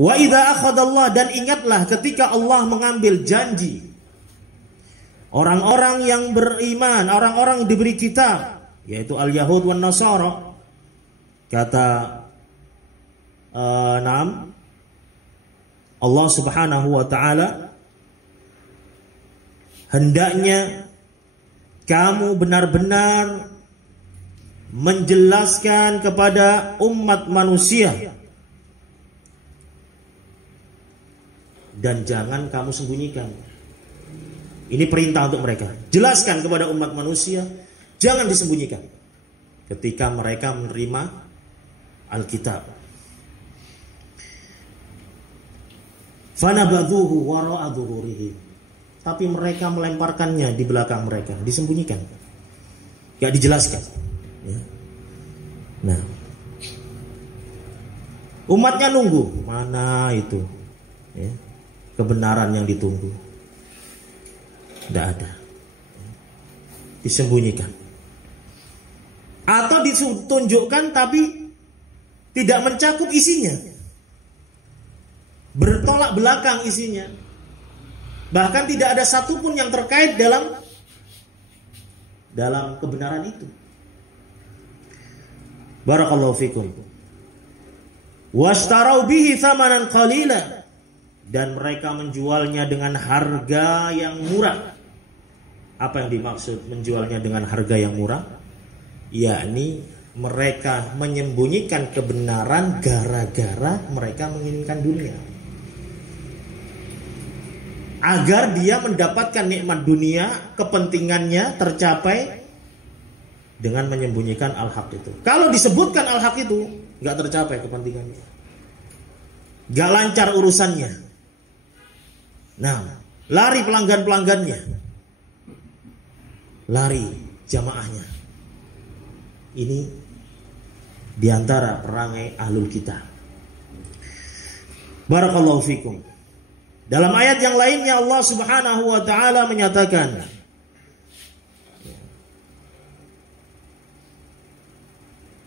Wa idza akhadallah, dan ingatlah ketika Allah mengambil janji orang-orang yang beriman, orang-orang diberi kitab, yaitu al-Yahud wan Nasara. Kata Allah Subhanahu wa taala, hendaknya kamu benar-benar menjelaskan kepada umat manusia dan jangan kamu sembunyikan. Ini perintah untuk mereka. Jelaskan kepada umat manusia, jangan disembunyikan ketika mereka menerima Alkitab. Fanabadhuhu wara'a dhuhurihim. Tapi mereka melemparkannya di belakang mereka, disembunyikan, gak dijelaskan. Ya. Nah, umatnya nunggu, mana itu ya, kebenaran yang ditunggu, tidak ada, disembunyikan atau ditunjukkan tapi tidak mencakup isinya, bertolak belakang isinya. Bahkan tidak ada satupun yang terkait dalam kebenaran itu. Barakallahu fikum. Washtarau bihi thamanan qalila, dan mereka menjualnya dengan harga yang murah. Apa yang dimaksud menjualnya dengan harga yang murah? Yakni mereka menyembunyikan kebenaran gara-gara mereka menginginkan dunia. Agar dia mendapatkan nikmat dunia, kepentingannya tercapai dengan menyembunyikan al-haq itu. Kalau disebutkan al-haq itu, gak tercapai kepentingannya, gak lancar urusannya. Nah, lari pelanggan-pelanggannya, lari jamaahnya. Ini diantara perangai ahlul kitab. Barakallahu fikum. Dalam ayat yang lainnya Allah Subhanahu wa taala menyatakan,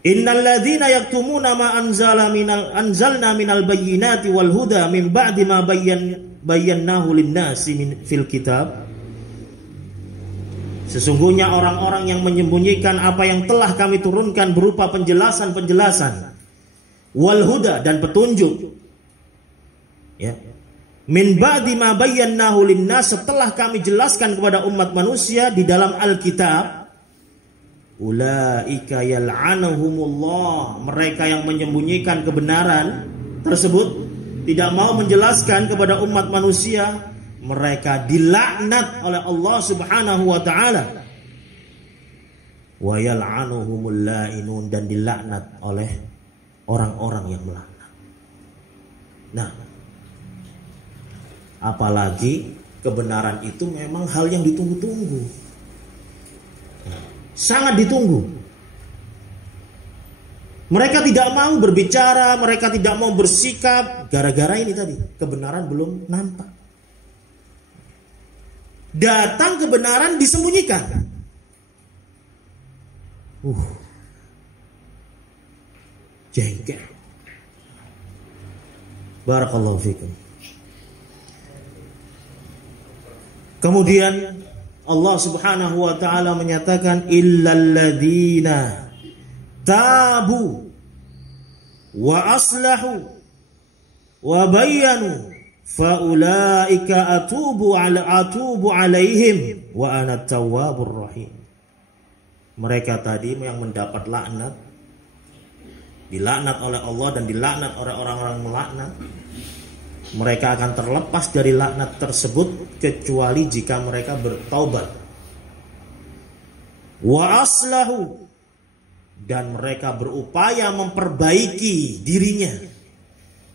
Innal ladzina yaktumuna ma anzalna minal bayyinati wal huda min ba'di ma bayyanahu lin-nasi fil kitab. Sesungguhnya orang-orang yang menyembunyikan apa yang telah kami turunkan berupa penjelasan-penjelasan wal huda, dan petunjuk, ya, min ba'di ma bayyanahu lin-nas, setelah kami jelaskan kepada umat manusia di dalam Alkitab. Ulaika yal'anuhumullah, mereka yang menyembunyikan kebenaran tersebut, tidak mau menjelaskan kepada umat manusia, mereka dilaknat oleh Allah Subhanahu wa taala. Wa yal'anuhumul la'inun, dan dilaknat oleh orang-orang yang melaknat. Nah, apalagi kebenaran itu memang hal yang ditunggu-tunggu, sangat ditunggu. Mereka tidak mau berbicara, mereka tidak mau bersikap, gara-gara ini tadi, kebenaran belum nampak. Datang kebenaran disembunyikan. Jengkel. Barakallahu fikum. Kemudian Allah Subhanahu wa taala menyatakan, illal ladzina tabu wa aslahu wa bayyanu faulaika atubu alaihim wa ana tawwabur rahim. Mereka tadi yang mendapat laknat, dilaknat oleh Allah dan dilaknat oleh orang-orang melaknat, mereka akan terlepas dari laknat tersebut kecuali jika mereka bertaubat. Wa aslahu, dan mereka berupaya memperbaiki dirinya.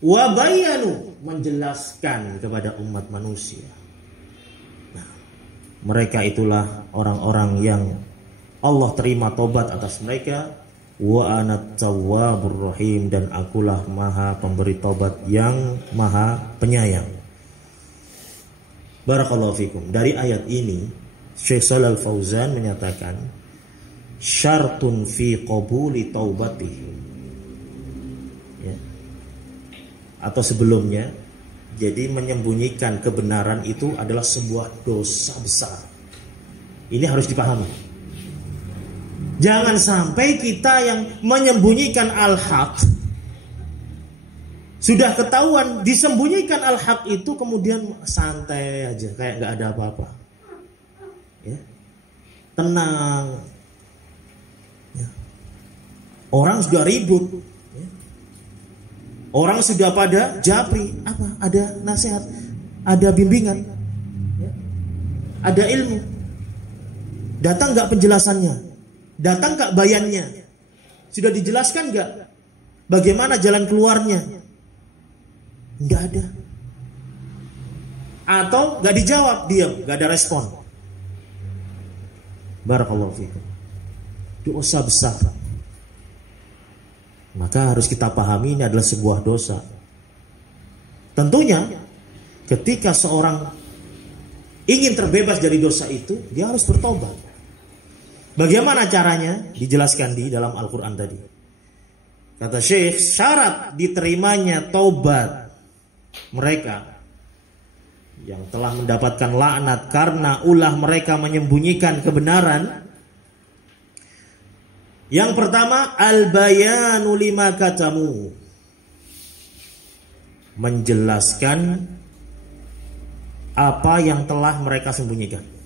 Wa bayanu, menjelaskan kepada umat manusia. Nah, mereka itulah orang-orang yang Allah terima tobat atas mereka. Wa anat tawwabur rahim, dan akulah maha pemberi tobat yang maha penyayang. Barakallahu fikum. Dari ayat ini Syekh Shalal Fauzan menyatakan, syartun fi qabuli taubatihim, ya, atau sebelumnya. Jadi menyembunyikan kebenaran itu adalah sebuah dosa besar. Ini harus dipahami. Jangan sampai kita yang menyembunyikan al-haq, sudah ketahuan disembunyikan al-haq itu, kemudian santai aja kayak gak ada apa-apa, ya, tenang, ya. Orang sudah ribut, ya. Orang sudah pada japri, apa? Ada nasihat, ada bimbingan, ya. Ada ilmu. Datang gak penjelasannya? Datang gak bayannya? Sudah dijelaskan gak bagaimana jalan keluarnya? Gak ada. Atau gak dijawab, diam, gak ada respon. Barakallahu fikum. Dosa besar. Maka harus kita pahami ini adalah sebuah dosa. Tentunya ketika seorang ingin terbebas dari dosa itu, dia harus bertobat. Bagaimana caranya? Dijelaskan di dalam Al-Quran tadi. Kata Syekh, syarat diterimanya taubat mereka yang telah mendapatkan laknat karena ulah mereka menyembunyikan kebenaran. Yang pertama, al-bayanu lima katamu, menjelaskan apa yang telah mereka sembunyikan.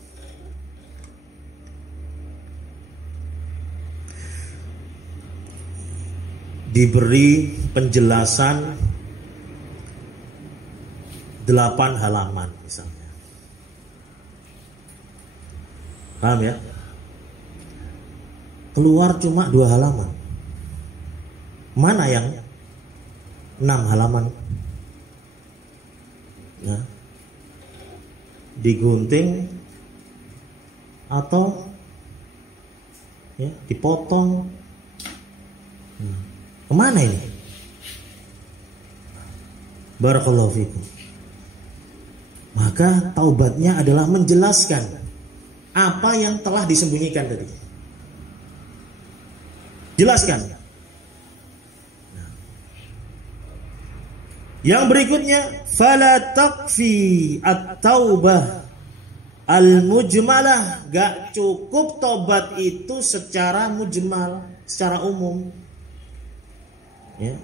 Diberi penjelasan 8 halaman misalnya. Paham ya? Keluar cuma 2 halaman. Mana yang 6 halaman? Ya. Digunting atau ya, dipotong. Kemana ini? Barakallahu fikum. Maka taubatnya adalah menjelaskan apa yang telah disembunyikan tadi. Jelaskan. Yang berikutnya, fala takfi at-taubah al-mujmalah. Gak cukup tobat itu secara mujmal, secara umum. Ya.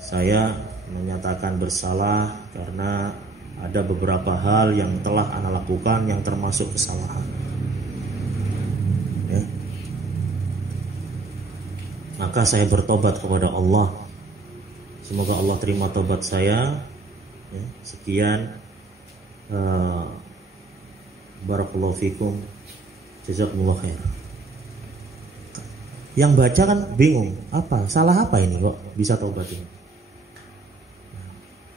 Saya menyatakan bersalah karena ada beberapa hal yang telah ana lakukan yang termasuk kesalahan. Ya. Maka saya bertobat kepada Allah. Semoga Allah terima tobat saya. Ya. Sekian. Barakallahu fikum. Jazakumullah khair. Yang baca kan bingung, apa salah apa ini kok bisa taubat ini?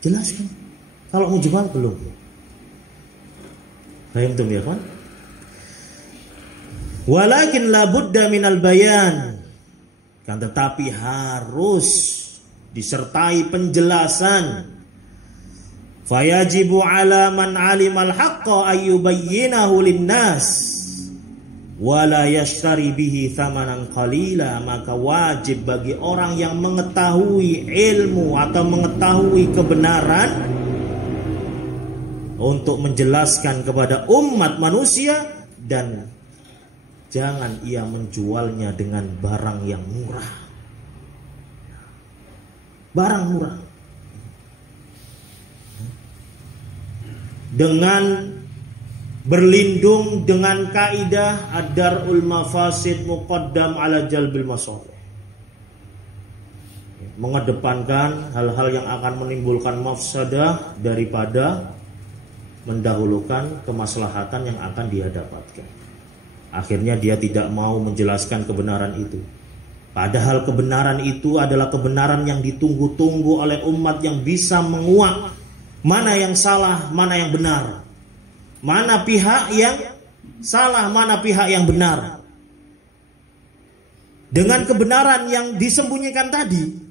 Jelaskan. Kalau mujmal belum. Fahimtum ya kan? Walakin la budda minal bayan. Kan tetapi harus disertai penjelasan. Fayajibu ala man alimal haqqa ayyubayyinahu linnas wala yashtari bihi thamanan qalila. Maka wajib bagi orang yang mengetahui ilmu atau mengetahui kebenaran untuk menjelaskan kepada umat manusia, dan jangan ia menjualnya dengan barang yang murah. Barang murah. Dengan berlindung dengan kaidah ad-dar'ul mafasid muqaddam ala jalbil masalih. Mengedepankan hal-hal yang akan menimbulkan mafsadah daripada mendahulukan kemaslahatan yang akan dia dapatkan. Akhirnya dia tidak mau menjelaskan kebenaran itu. Padahal kebenaran itu adalah kebenaran yang ditunggu-tunggu oleh umat yang bisa menguak mana yang salah, mana yang benar. Mana pihak yang salah, mana pihak yang benar. Dengan kebenaran yang disembunyikan tadi,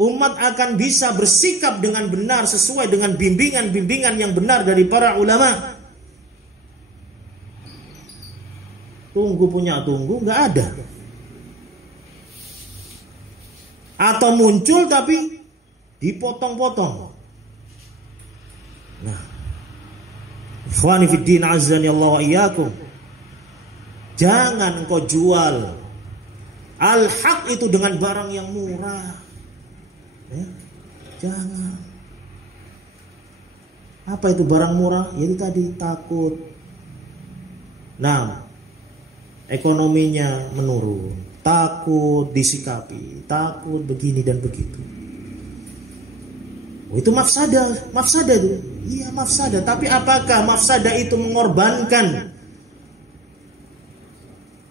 umat akan bisa bersikap dengan benar sesuai dengan bimbingan-bimbingan yang benar dari para ulama. Tunggu punya tunggu, nggak ada. atau muncul tapi dipotong-potong. Nah, ikhwani fiddin azani Allah wa iyyakum, jangan engkau jual al-haq itu dengan barang yang murah. Ya, jangan. Apa itu barang murah? Yaitu tadi takut. Nah, ekonominya menurun, takut disikapi, takut begini dan begitu. Oh, itu mafsadah, mafsadah itu. Iya, mafsadah. Tapi apakah mafsadah itu mengorbankan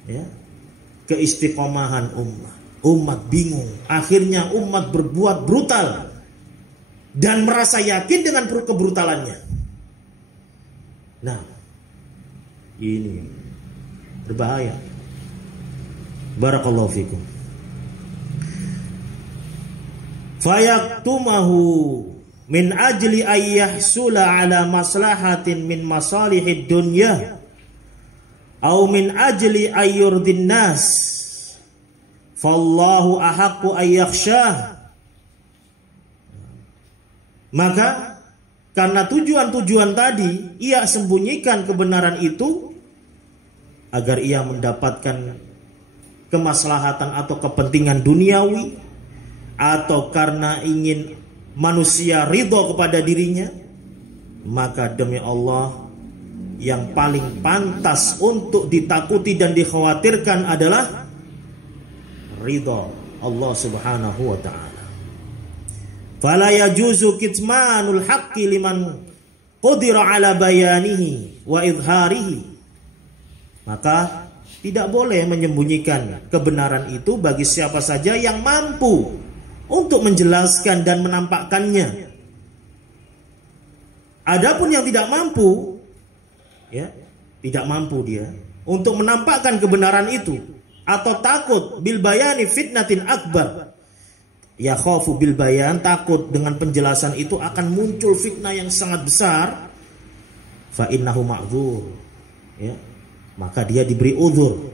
ya keistiqomahan umat? Umat bingung. Akhirnya umat berbuat brutal dan merasa yakin dengan kebrutalannya. Nah, ini berbahaya. Barakallahu fikum. Fayaktumahu min ajli ayyahsula ala maslahatin min masalihid dunya au min ajli ayyurdin nas fallahu ahaqqu ayyakhshah. Maka karena tujuan-tujuan tadi ia sembunyikan kebenaran itu agar ia mendapatkan kemaslahatan atau kepentingan duniawi, atau karena ingin manusia ridho kepada dirinya, maka demi Allah yang paling pantas untuk ditakuti dan dikhawatirkan adalah ridho Allah Subhanahu wa ta'ala. Fala yajuzu kitmanul haqqi liman qudira ala bayanihi wa idharihi. Maka tidak boleh menyembunyikan kebenaran itu bagi siapa saja yang mampu untuk menjelaskan dan menampakkannya. Adapun yang tidak mampu, ya, tidak mampu dia untuk menampakkan kebenaran itu, atau takut bil bayani fitnatin akbar. Ya khafu bil bayan, takut dengan penjelasan itu akan muncul fitnah yang sangat besar. Fa innahu ma'dzur. Ya, maka dia diberi uzur.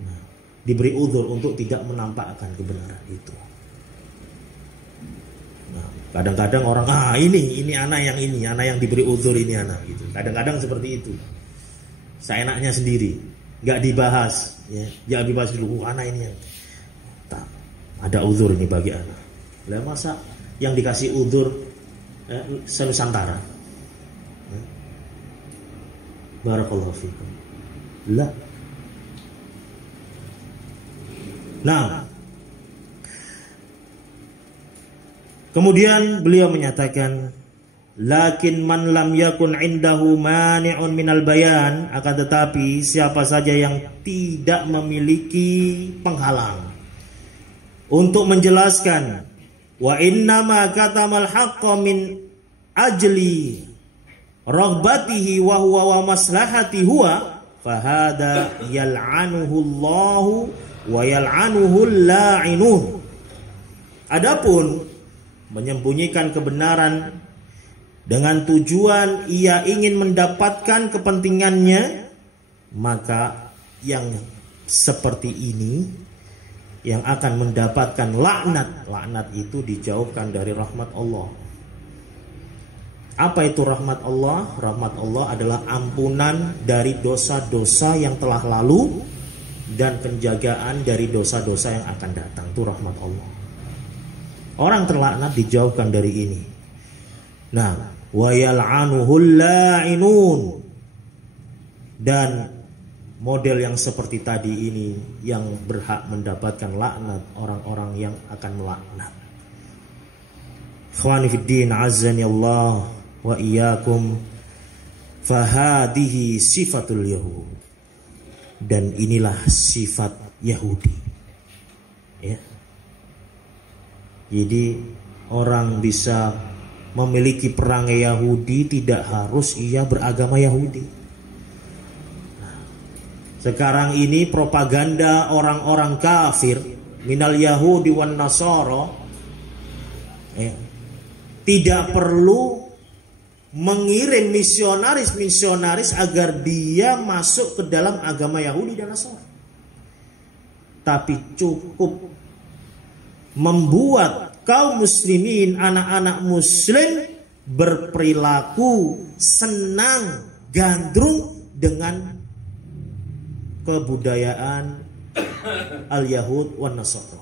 Nah, diberi uzur untuk tidak menampakkan kebenaran itu. Nah, kadang-kadang orang ini anak yang diberi uzur ini anak gitu. Kadang-kadang seperti itu. Seenaknya sendiri, nggak dibahas, ya. Jangan dibahas dulu anak ini. Ada uzur ini bagi anak. Lah masa yang dikasih uzur senusantara? Barakallahu fikum. Lah. Nah, kemudian beliau menyatakan, lakin man lam yakun indahu mani'un minal bayan, akan tetapi siapa saja yang tidak memiliki penghalang untuk menjelaskan, wa innama katamal haqqa min ajli raghbatihi wa huwa wa maslahati huwa fahada yal'anuhu Allahu wa yal'anuhu la'inun. Adapun menyembunyikan kebenaran dengan tujuan ia ingin mendapatkan kepentingannya, maka yang seperti ini yang akan mendapatkan laknat. Laknat itu dijauhkan dari rahmat Allah. Apa itu rahmat Allah? Rahmat Allah adalah ampunan dari dosa-dosa yang telah lalu dan penjagaan dari dosa-dosa yang akan datang. Itu rahmat Allah. Orang terlaknat dijauhkan dari ini. Nah, wa yal'anuhul la'inun, dan model yang seperti tadi ini yang berhak mendapatkan laknat orang-orang yang akan melaknat. Ikhwani fiddin azzani Allah wa iyyakum, fahadihi sifatul yahud, dan inilah sifat Yahudi. Ya. Jadi orang bisa memiliki perangai Yahudi tidak harus ia beragama Yahudi. Sekarang ini propaganda orang-orang kafir minal Yahudi wan Nasara, tidak perlu mengirim misionaris agar dia masuk ke dalam agama Yahudi dan Nasara, tapi cukup membuat kaum muslimin, anak-anak muslim berperilaku senang, gandrung dengan kebudayaan al-Yahud wan Nasara.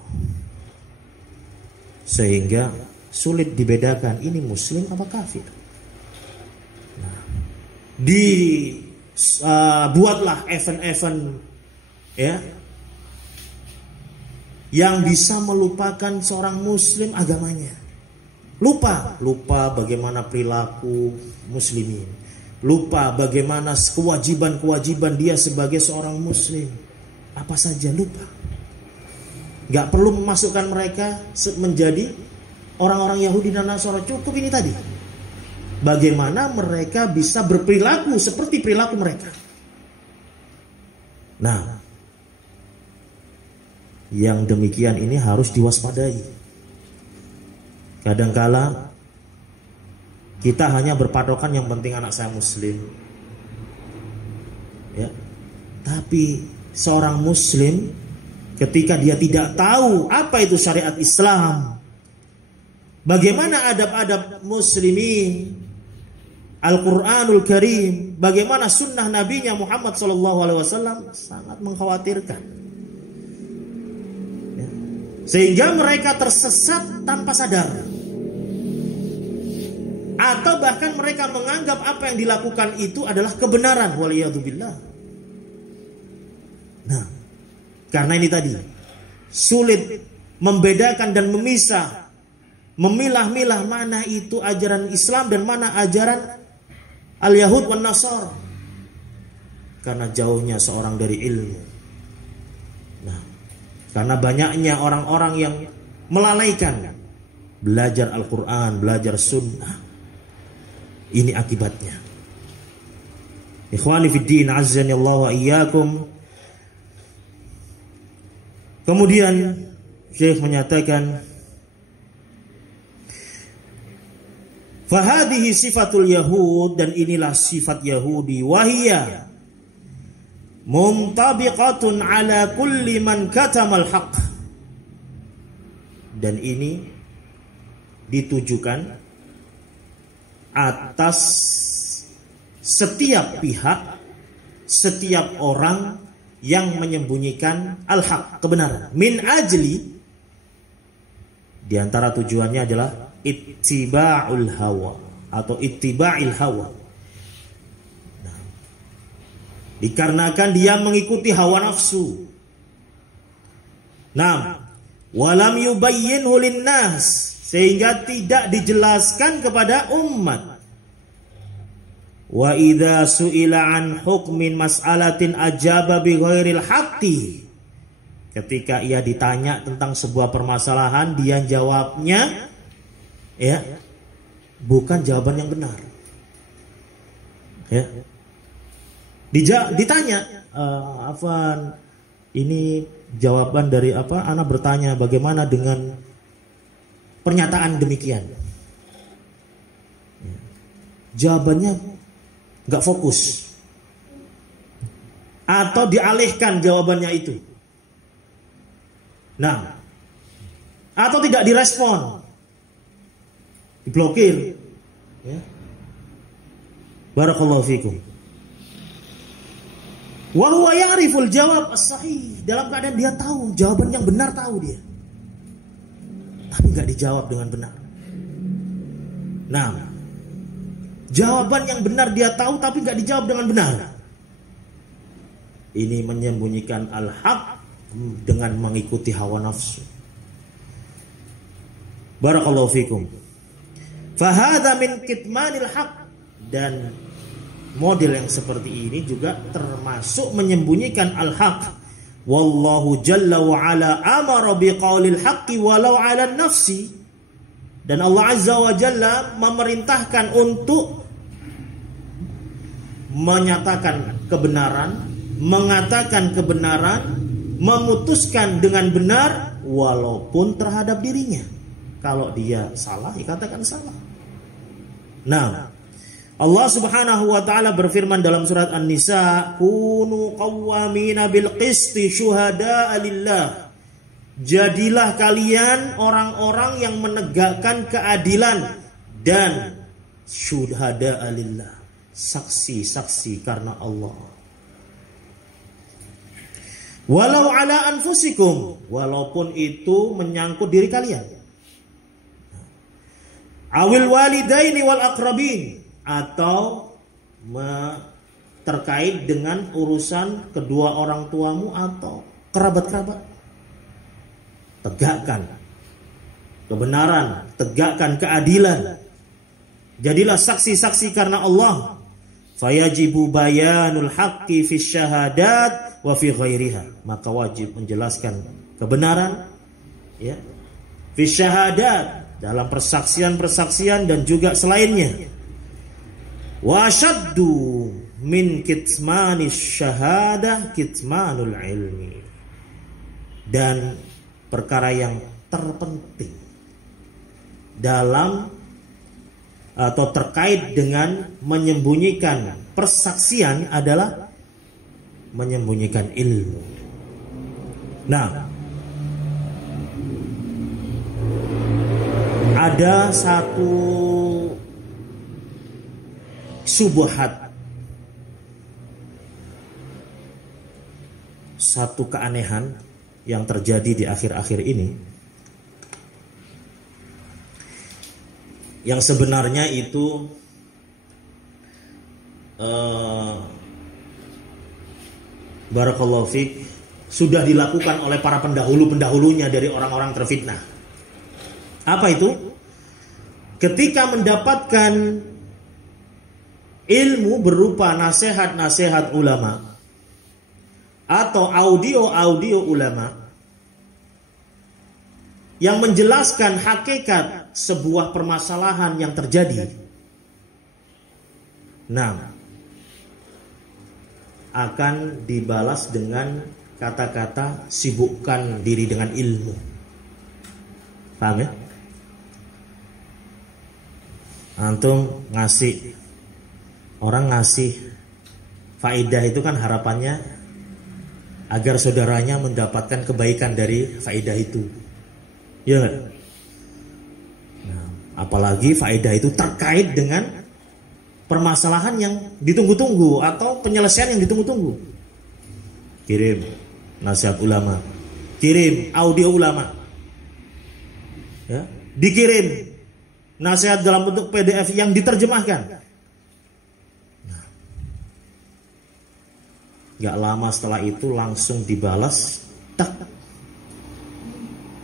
Sehingga sulit dibedakan ini muslim apa kafir. Nah, buatlah event-event ya yang bisa melupakan seorang muslim agamanya. Lupa bagaimana perilaku muslimin. Lupa bagaimana kewajiban-kewajiban dia sebagai seorang muslim. Apa saja lupa. Gak perlu memasukkan mereka menjadi orang-orang Yahudi dan Nasara. Cukup ini tadi. Bagaimana mereka bisa berperilaku seperti perilaku mereka. Nah, yang demikian ini harus diwaspadai. Kadangkala kita hanya berpatokan yang penting anak saya muslim. Ya. Tapi seorang muslim ketika dia tidak tahu apa itu syariat Islam, bagaimana adab-adab muslimin, Al-Quranul Karim, bagaimana sunnah Nabi-Nya Muhammad SAW, sangat mengkhawatirkan. Ya. Sehingga mereka tersesat tanpa sadar. Atau bahkan mereka menganggap apa yang dilakukan itu adalah kebenaran. Waliyadzubillah. Nah, karena ini tadi sulit membedakan dan memisah, memilah-milah mana itu ajaran Islam dan mana ajaran al-Yahud wan Nasar, karena jauhnya seorang dari ilmu. Nah, karena banyaknya orang-orang yang melalaikan belajar Al-Quran, belajar Sunnah, ini akibatnya. Ikhwani fiddin, azzani Allah wa iyyakum. Kemudian Syekh menyatakan, fahadihi sifatul Yahud, dan inilah sifat Yahudi, wahiyya muntabiqatun ala kulli man katamal haqq, dan ini ditujukan atas setiap pihak, setiap orang yang menyembunyikan al-haq, kebenaran. Min ajli, diantara tujuannya adalah ittiba'ul hawa atau ittiba'il hawa. Nah, dikarenakan dia mengikuti hawa nafsu. Nah, walam yubayyinhu linnas, sehingga tidak dijelaskan kepada umat. Wa idza su'ila an hukmin mas'alatin ajaba bi ghairil haqqi. Ketika ia ditanya tentang sebuah permasalahan, dia jawabnya ya bukan jawaban yang benar. Ya. Ditanya, Afwan, ini jawaban dari apa? Ana bertanya bagaimana dengan pernyataan demikian. Ya. Jawabannya nggak fokus, atau dialihkan jawabannya itu. Nah, atau tidak direspon, diblokir. Ya. Barakallahu fikum. Wa huwa ya'riful jawab as-sahih, dalam keadaan dia tahu jawaban yang benar, tahu dia, tapi nggak dijawab dengan benar. Nah, jawaban yang benar dia tahu tapi nggak dijawab dengan benar. Ini menyembunyikan al-haq dengan mengikuti hawa nafsu. Barakallahu fikum. Fahadha min kitmanil haq, dan model yang seperti ini juga termasuk menyembunyikan al-haq. Wallahu jalla wa ala amara biqaulil haqqi walau ala nafsi. Dan Allah Azza wa Jalla memerintahkan untuk menyatakan kebenaran, mengatakan kebenaran, memutuskan dengan benar walaupun terhadap dirinya. Kalau dia salah, dikatakan salah. Nah, Allah Subhanahu wa taala berfirman dalam surat An-Nisa, "Kunu qawwamina bil qisti syuhada'a lillah." jadilah kalian orang-orang yang menegakkan keadilan dan syuhada lillah, saksi-saksi karena Allah. Walau ala anfusikum, walaupun itu menyangkut diri kalian. Awil walidaini wal aqrabin, atau terkait dengan urusan kedua orang tuamu atau kerabat-kerabat. Tegakkan kebenaran, tegakkan keadilan. Jadilah saksi-saksi karena Allah. Fayajibu bayanul haqqi fi syahadat wa fi ghairiha. Maka wajib menjelaskan kebenaran, ya, fi syahadat, dalam persaksian-persaksian dan juga selainnya. Wa syaddu min kitmanis syahadah kitmanul ilmi. Dan perkara yang terpenting dalam atau terkait dengan menyembunyikan persaksian adalah menyembunyikan ilmu. Nah, ada satu subhat, satu keanehan yang terjadi di akhir-akhir ini, yang sebenarnya itu barakallahu fiik, sudah dilakukan oleh para pendahulu-pendahulunya dari orang-orang terfitnah. Apa itu? Ketika mendapatkan ilmu berupa nasihat-nasihat ulama atau audio-audio ulama yang menjelaskan hakikat sebuah permasalahan yang terjadi, nah, akan dibalas dengan kata-kata sibukkan diri dengan ilmu. Paham ya? Antum orang ngasih faedah itu kan harapannya agar saudaranya mendapatkan kebaikan dari faedah itu. Ya enggak? Nah, apalagi faedah itu terkait dengan permasalahan yang ditunggu-tunggu atau penyelesaian yang ditunggu-tunggu. Kirim nasihat ulama, kirim audio ulama, ya, dikirim nasihat dalam bentuk PDF yang diterjemahkan. Nah, gak lama setelah itu langsung dibalas, tak,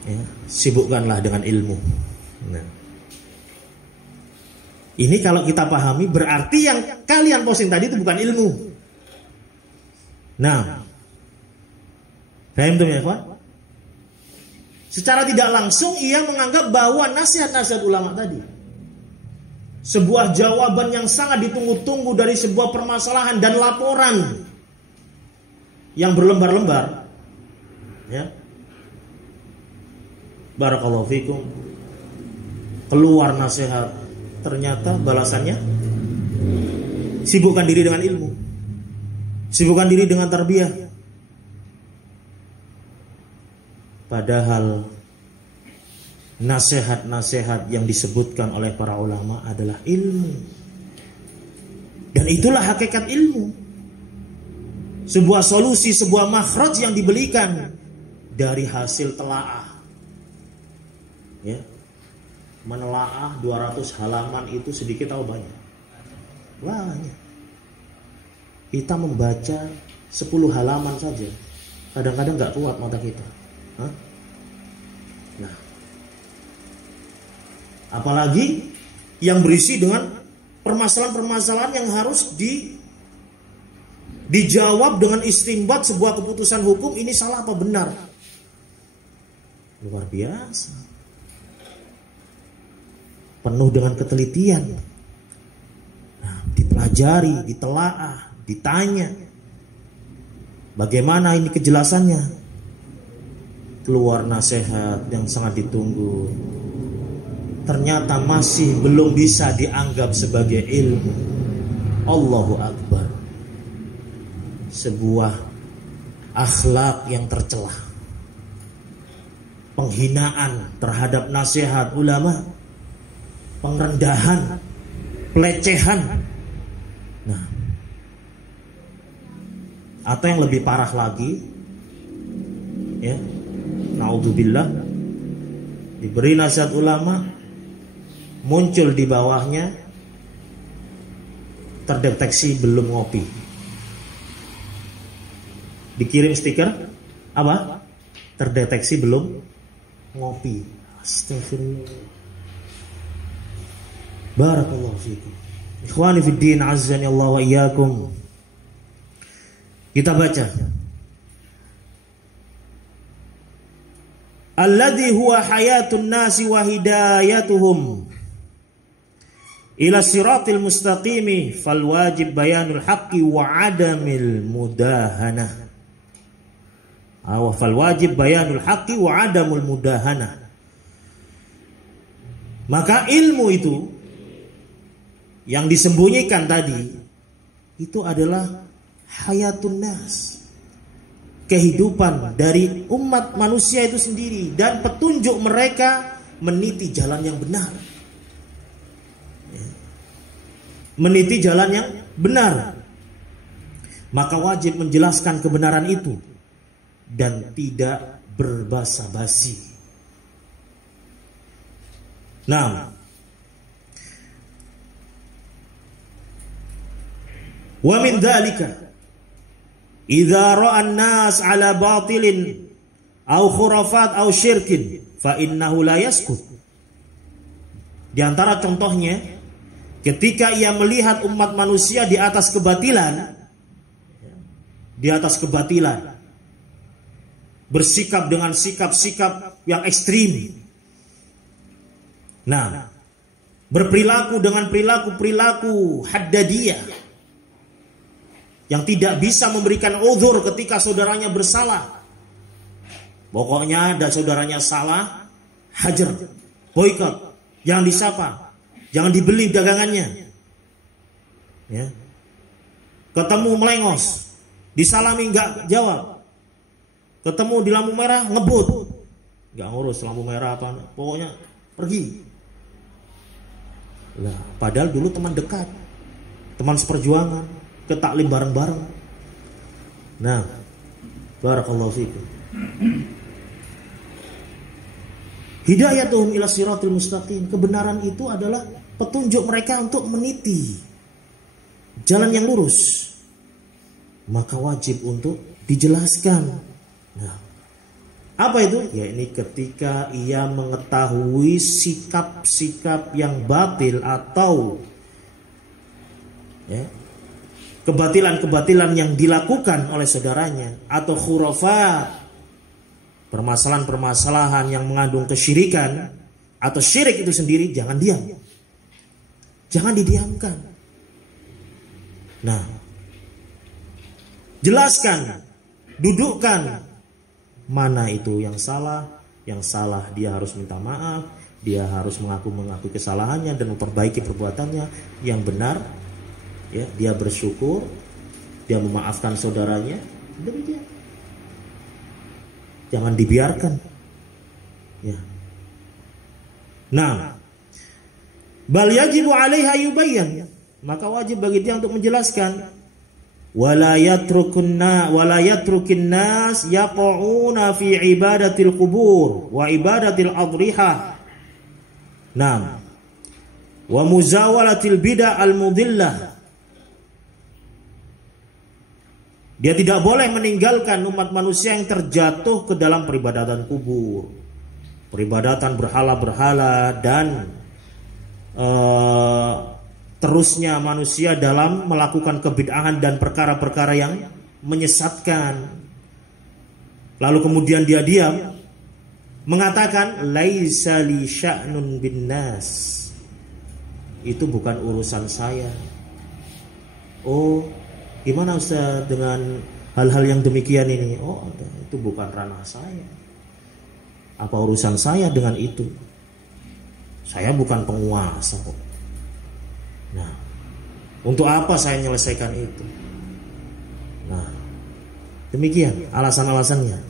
ya, sibukkanlah dengan ilmu. Nah, ini kalau kita pahami berarti yang kalian posting tadi itu bukan ilmu. Nah, paham tuh ya kawan? Secara tidak langsung ia menganggap bahwa nasihat-nasihat ulama tadi sebuah jawaban yang sangat ditunggu-tunggu dari sebuah permasalahan dan laporan yang berlembar-lembar, ya. Barakallahu fikum. Keluar nasihat, ternyata balasannya sibukkan diri dengan ilmu, sibukkan diri dengan tarbiyah. Padahal nasihat-nasihat yang disebutkan oleh para ulama adalah ilmu. Dan itulah hakikat ilmu. Sebuah solusi, sebuah makhraj yang diberikan dari hasil telaah. Ya. Menelaah 200 halaman itu sedikit atau banyak? Banyak. Kita membaca 10 halaman saja kadang-kadang gak kuat mata kita. Hah? Nah, apalagi yang berisi dengan permasalahan-permasalahan yang harus dijawab dengan istinbat sebuah keputusan hukum, ini salah apa benar. Luar biasa. Penuh dengan ketelitian. Nah, dipelajari, ditelaah, ditanya. Bagaimana ini kejelasannya? Keluar nasihat yang sangat ditunggu, ternyata masih belum bisa dianggap sebagai ilmu. Allahu Akbar. Sebuah akhlak yang tercelah. penghinaan terhadap nasihat ulama, pengrendahan, pelecehan. Nah, atau yang lebih parah lagi, ya, naudzubillah, diberi nasihat ulama, muncul di bawahnya terdeteksi belum ngopi, dikirim stiker apa? Terdeteksi belum ngopi. Astagfirullah. Barakallahu fiikum. Ikhwani fid din, azzani Allah wa iyyakum. Kita baca. Alladzi huwa hayatun nasi wa hidayatuhum ila siratil mustaqimi fal wajib bayanul haqqi wa adamil mudahanah. Fal wajib bayanul haqqi wa adamul mudahanah. Maka ilmu itu yang disembunyikan tadi itu adalah hayatun nas, kehidupan dari umat manusia itu sendiri, dan petunjuk mereka meniti jalan yang benar. Meniti jalan yang benar. Maka wajib menjelaskan kebenaran itu dan tidak berbasa-basi. Nah, wa min dzalika idza ra'a an-nas 'ala batilin aw khurafat aw syirkin fa innahu la yaskut. Di antara contohnya, ketika ia melihat umat manusia di atas kebatilan, bersikap dengan sikap-sikap yang ekstrim. Nah, berperilaku dengan perilaku haddadiyah yang tidak bisa memberikan uzur ketika saudaranya bersalah. Pokoknya ada saudaranya salah, hajar, boikot, jangan disapa, jangan dibeli dagangannya. Ya. Ketemu melengos, disalami nggak jawab. Ketemu di lampu merah ngebut, nggak ngurus lampu merah apa, pokoknya pergi. Nah, padahal dulu teman dekat, teman seperjuangan, ke taklim bareng-bareng. Nah, barakallahu fikum. Hidayatuhum ila siratil mustaqim. Kebenaran itu adalah petunjuk mereka untuk meniti jalan yang lurus. Maka wajib untuk dijelaskan. Nah, apa itu? Ya, ini ketika ia mengetahui sikap-sikap yang batil atau ya, kebatilan-kebatilan yang dilakukan oleh saudaranya, atau khurafat, permasalahan-permasalahan yang mengandung kesyirikan atau syirik itu sendiri, jangan diam. Jangan didiamkan. Nah, jelaskan, dudukkan mana itu yang salah dia harus minta maaf, dia harus mengakui kesalahannya dan memperbaiki perbuatannya. Yang benar, ya, dia bersyukur, dia memaafkan saudaranya, demikian. Jangan dibiarkan. Ya. Nah, bal yajibu 'alaiha yubayyan. Maka wajib bagi dia untuk menjelaskan. Wala yatrukin nas yaqa'una fi ibadatil qubur wa ibadatil adrihah. Nah, wa muzawalatil bid'ah al-mudillah. Dia tidak boleh meninggalkan umat manusia yang terjatuh ke dalam peribadatan kubur, peribadatan berhala-berhala, dan terusnya manusia dalam melakukan kebid'ahan dan perkara-perkara yang menyesatkan. Lalu kemudian dia diam, mengatakan laisa li sya'nun bin nas. Itu bukan urusan saya. Oh, gimana Ustaz dengan hal-hal yang demikian ini? Oh, itu bukan ranah saya. Apa urusan saya dengan itu? Saya bukan penguasa kok. Nah, untuk apa saya menyelesaikan itu? Nah, demikian alasan-alasannya.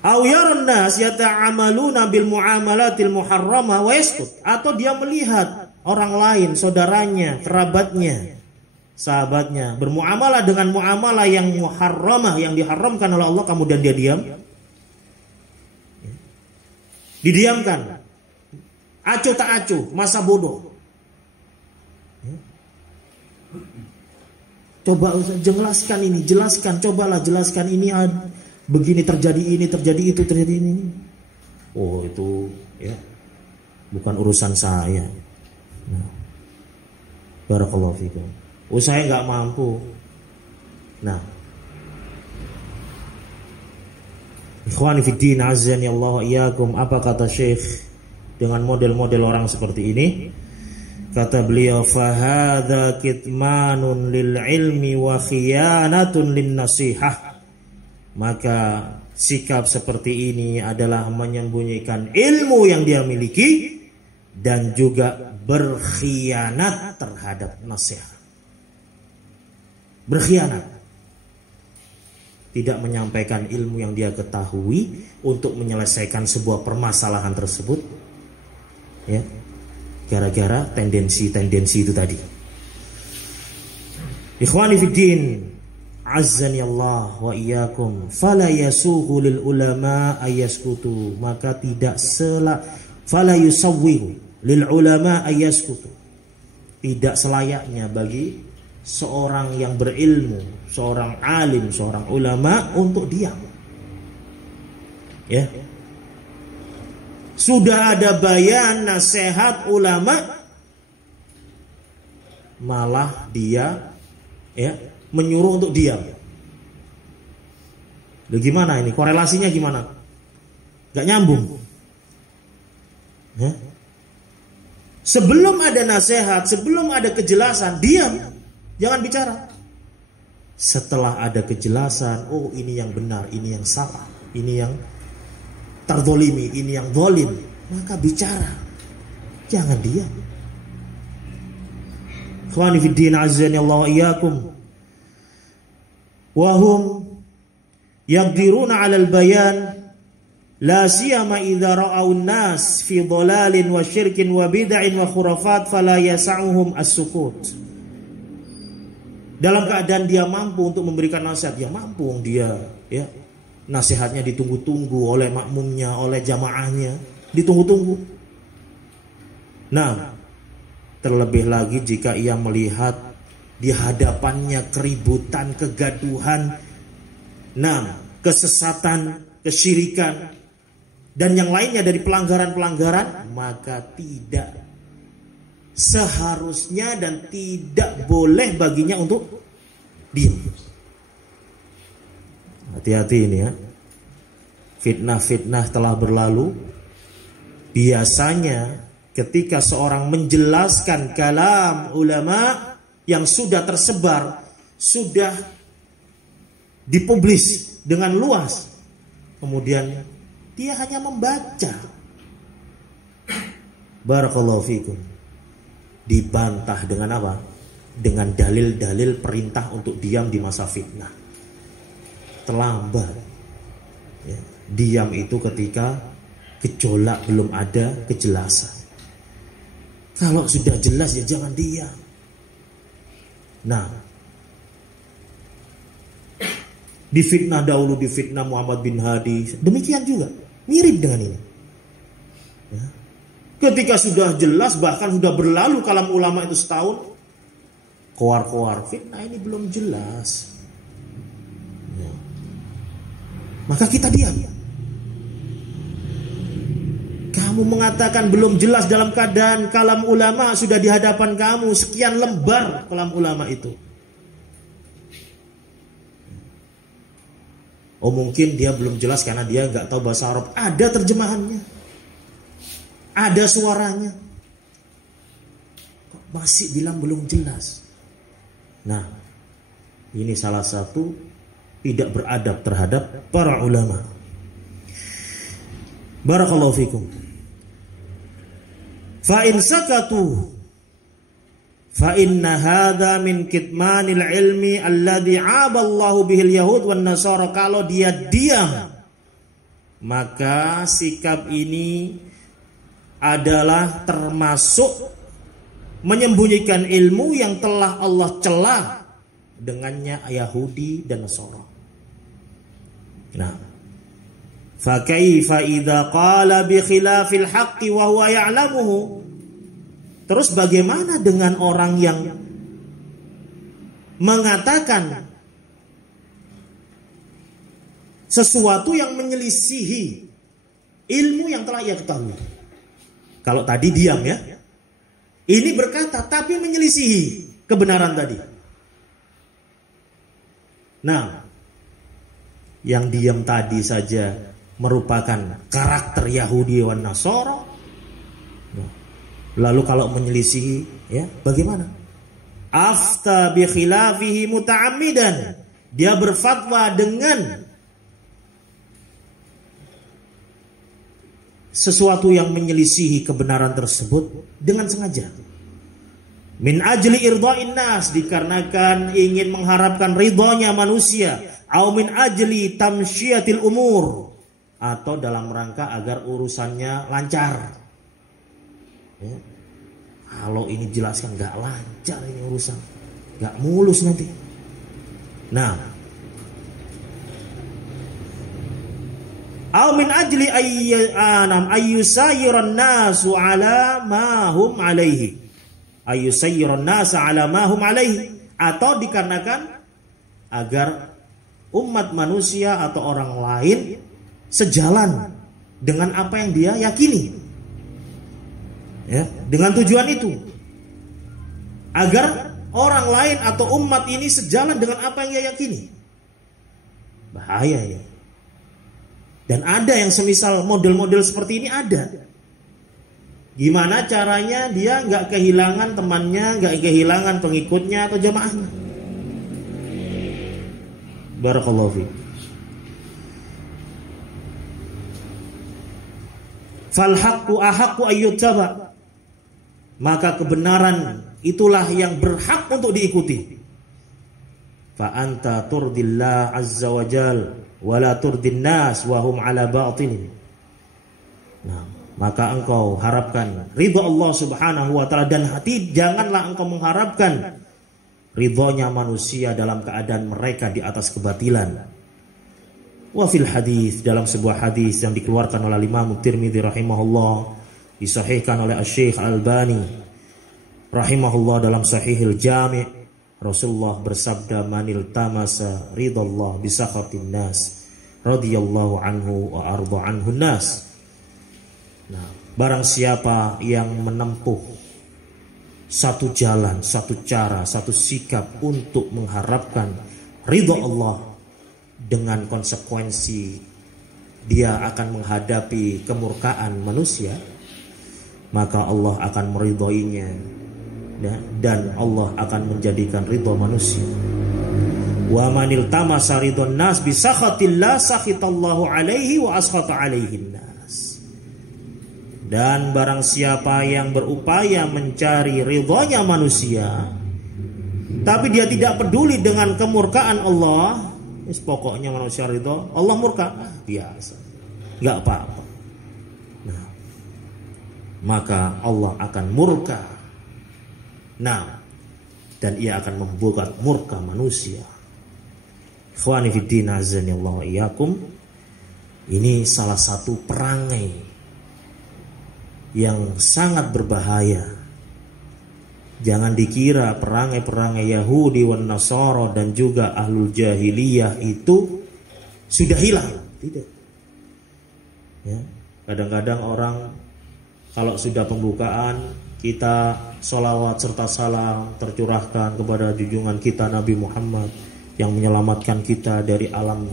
Aw yaran nas yata'amaluna bil muamalatil muharramah wa yaskut, atau dia melihat orang lain, saudaranya, kerabatnya, sahabatnya bermuamalah dengan muamalah yang muharramah, yang diharamkan oleh Allah, kemudian dia diam. Didiamkan. Acuh tak acuh, masa bodoh. Coba jelaskan ini, cobalah jelaskan ini, begini terjadi ini, terjadi itu, terjadi ini. Oh, itu ya bukan urusan saya. Nah, barakallahu fikum. Oh, saya nggak mampu. Nah, ikhwani fiddin azzani Allah iyyakum, apa kata Syekh dengan model-model orang seperti ini? Kata beliau, fahadha kitmanun lil ilmi wa khiyanatun lin nasihah. Maka sikap seperti ini adalah menyembunyikan ilmu yang dia miliki dan juga berkhianat terhadap nasihat. Berkhianat. Tidak menyampaikan ilmu yang dia ketahui untuk menyelesaikan sebuah permasalahan tersebut. Ya. Gara-gara tendensi-tendensi itu tadi. Ikhwani fiddin, azzani Allah wa iyyakum, fala yasuhu lil ulama ayaskutu, maka tidak fala yusawwihu lil ulama ayaskutu, tidak selayaknya bagi seorang yang berilmu, seorang alim, seorang ulama untuk diam. Ya. Sudah ada bayan nasihat ulama, malah dia ya menyuruh untuk diam. Loh, gimana ini? Korelasinya gimana? Gak nyambung. Ya? Sebelum ada nasihat, sebelum ada kejelasan, diam. Jangan bicara. Setelah ada kejelasan, oh ini yang benar, ini yang salah, ini yang terzolimi, ini yang zalim, maka bicara, jangan diam. Ikhwani fiddin azzani Allah wa iyyakum, wa hum yaqdiruna 'ala al-bayan la siyama idza ra'aw an-nas fi dhalalin wa syirkin wa bid'in wa khurafat fala yas'uhum as-sukut. Dalam keadaan dia mampu untuk memberikan nasihat, dia mampu, dia ya nasihatnya ditunggu-tunggu oleh makmumnya, oleh jamaahnya, ditunggu-tunggu. Nah, terlebih lagi jika ia melihat di hadapannya keributan, kegaduhan, nah, kesesatan, kesyirikan, dan yang lainnya dari pelanggaran-pelanggaran, maka tidak seharusnya dan tidak boleh baginya untuk diam. Hati-hati ini ya. Fitnah-fitnah telah berlalu. Biasanya ketika seorang menjelaskan kalam ulama yang sudah tersebar, sudah dipublis dengan luas, kemudian dia hanya membaca, barakallahu fikum, dibantah dengan apa? Dengan dalil-dalil perintah untuk diam di masa fitnah. Terlambat. Ya, diam itu ketika gejolak belum ada kejelasan. Kalau sudah jelas ya jangan diam. Nah, difitnah dahulu, difitnah Muhammad bin Hadi, demikian juga, mirip dengan ini. Ya. Ketika sudah jelas, bahkan sudah berlalu kalam ulama itu setahun, koar-koar, fitnah ini belum jelas. Maka kita diam. Kamu mengatakan belum jelas dalam keadaan kalam ulama sudah di hadapan kamu, sekian lembar kalam ulama itu. Oh mungkin dia belum jelas karena dia nggak tahu bahasa Arab. Ada terjemahannya, ada suaranya. Kok masih bilang belum jelas? Nah, ini salah satu tidak beradab terhadap para ulama. Barakallahu fikum. Fa in sakatu fa inna hadza min kitmanil ilmi alladhi 'aballahu bihil yahud wan nasara. Kalau dia diam, maka sikap ini adalah termasuk menyembunyikan ilmu yang telah Allah celah dengannya Yahudi dan Nasara. Nah, fa kaifa idza qala bi khilafil haqqi wa huwa ya'lamuhu? Terus bagaimana dengan orang yang mengatakan sesuatu yang menyelisihi ilmu yang telah ia ketahui? Kalau tadi diam ya. Ini berkata tapi menyelisihi kebenaran tadi. Nah, yang diam tadi saja merupakan karakter Yahudi wan Nasara. Lalu kalau menyelisihi, ya bagaimana? Afta bi khilafihi muta'ammidan. Dia berfatwa dengan sesuatu yang menyelisihi kebenaran tersebut dengan sengaja. Min ajli irda'in nas, dikarenakan ingin mengharapkan ridhonya manusia, au min ajli tamsyiatil umur, atau dalam rangka agar urusannya lancar. Ya. Kalau ini jelaskan nggak lancar ini urusan, nggak mulus nanti. Nah, au min ajli ayyusayyiran nasu ala ma hum alaihi. Ayyusayyiran nasa ala ma hum alaihi, atau dikarenakan agar umat manusia atau orang lain sejalan dengan apa yang dia yakini. Ya, dengan tujuan itu agar orang lain atau umat ini sejalan dengan apa yang dia yakini. Bahaya ya. Dan ada yang semisal model-model seperti ini ada. Gimana caranya dia nggak kehilangan temannya, nggak kehilangan pengikutnya atau jamaahnya. Barakallahu fiik. Fal haqqu ahaqqu ayyuttaba. Maka kebenaran itulah yang berhak untuk diikuti. Fa anta turdillah azza wa jal wa la turdin nas wa hum ala batin. Nah, maka engkau harapkan ridha Allah Subhanahu wa taala, dan janganlah engkau mengharapkan ridhonya manusia dalam keadaan mereka di atas kebatilan. Wa fil hadis, dalam sebuah hadis yang dikeluarkan oleh Imam Tirmidzi rahimahullah, disahihkan oleh Asy-Syaikh Al-Albani rahimahullah dalam Sahihul Jami', Rasulullah bersabda, manil tamasa ridallah bisakhatin nas radhiyallahu anhu wa arda anhu nas. Nah, barang siapa yang menempuh satu jalan, satu cara, satu sikap untuk mengharapkan ridha Allah dengan konsekuensi dia akan menghadapi kemurkaan manusia, maka Allah akan meridhoinya, dan Allah akan menjadikan ridha manusia. Wa manil tamasa ridhon nas bi sakhatillah sakhitallahu alaihi wa askhata alaihin nas. Dan barang siapa yang berupaya mencari ridhonya manusia, tapi dia tidak peduli dengan kemurkaan Allah, pokoknya manusia ridho, Allah murka, biasa, nggak apa-apa. Nah, maka Allah akan murka. Nah, dan ia akan membuat murka manusia. Ikhwani fiddin azanillahu iyyakum. Ini salah satu perangai yang sangat berbahaya. Jangan dikira perangai-perangai Yahudi wan Nasara dan juga ahlul jahiliyah itu sudah hilang. Tidak. Ya, kadang-kadang orang kalau sudah pembukaan, kita sholawat serta salam tercurahkan kepada junjungan kita Nabi Muhammad yang menyelamatkan kita dari alam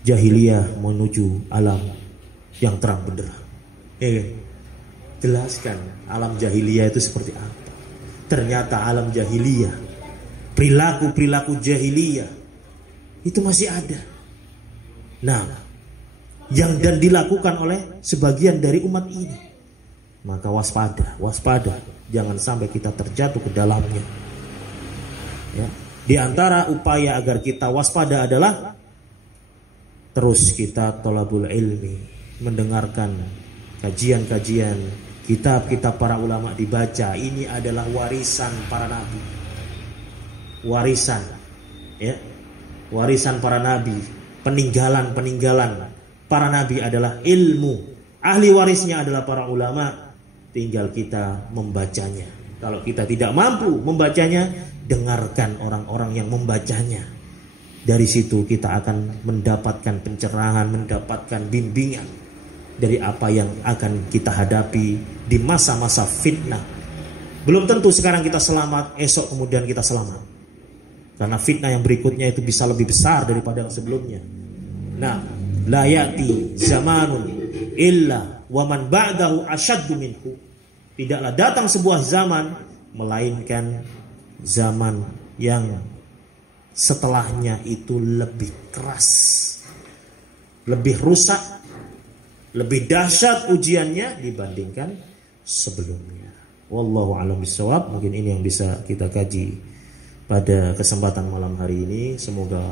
jahiliyah menuju alam yang terang benderang. Jelaskan alam jahiliyah itu seperti apa. Ternyata alam jahiliyah, perilaku-perilaku jahiliyah itu masih ada. Nah, yang dan dilakukan oleh sebagian dari umat ini. Maka waspada, jangan sampai kita terjatuh ke dalamnya. Ya. Di antara upaya agar kita waspada adalah terus kita thalabul ilmi, mendengarkan kajian-kajian, kitab-kitab para ulama dibaca. Ini adalah warisan para nabi. Warisan, ya. Warisan para nabi, peninggalan para nabi adalah ilmu. Ahli warisnya adalah para ulama. Tinggal kita membacanya. Kalau kita tidak mampu membacanya, dengarkan orang-orang yang membacanya. Dari situ kita akan mendapatkan pencerahan, mendapatkan bimbingan dari apa yang akan kita hadapi di masa-masa fitnah. Belum tentu sekarang kita selamat, esok kemudian kita selamat. Karena fitnah yang berikutnya itu bisa lebih besar daripada yang sebelumnya. Nah, la ya'ti zamanun illa wa man ba'dahu asyaddu minhu. Tidaklah datang sebuah zaman melainkan zaman yang setelahnya itu lebih keras, lebih rusak, lebih dahsyat ujiannya dibandingkan sebelumnya. Wallahu a'lam bishawab. Mungkin ini yang bisa kita kaji pada kesempatan malam hari ini. Semoga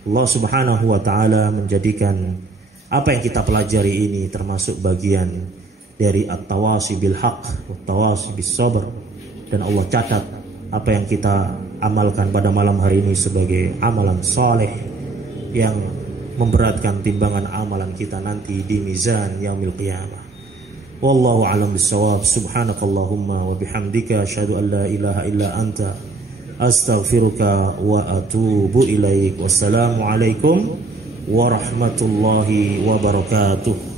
Allah Subhanahu wa taala menjadikan apa yang kita pelajari ini termasuk bagian dari at-tawasi bil haqq, at-tawasi bis sabr, dan Allah catat apa yang kita amalkan pada malam hari ini sebagai amalan soleh yang memberatkan timbangan amalan kita nanti di mizan yaumil qiyamah. Wallahu a'lam bissawab. Subhanakallahumma wa bihamdika asyhadu an la ilaha illa anta astaghfiruka wa atubu ilaik. Wassalamu alaikum warahmatullahi wabarakatuh.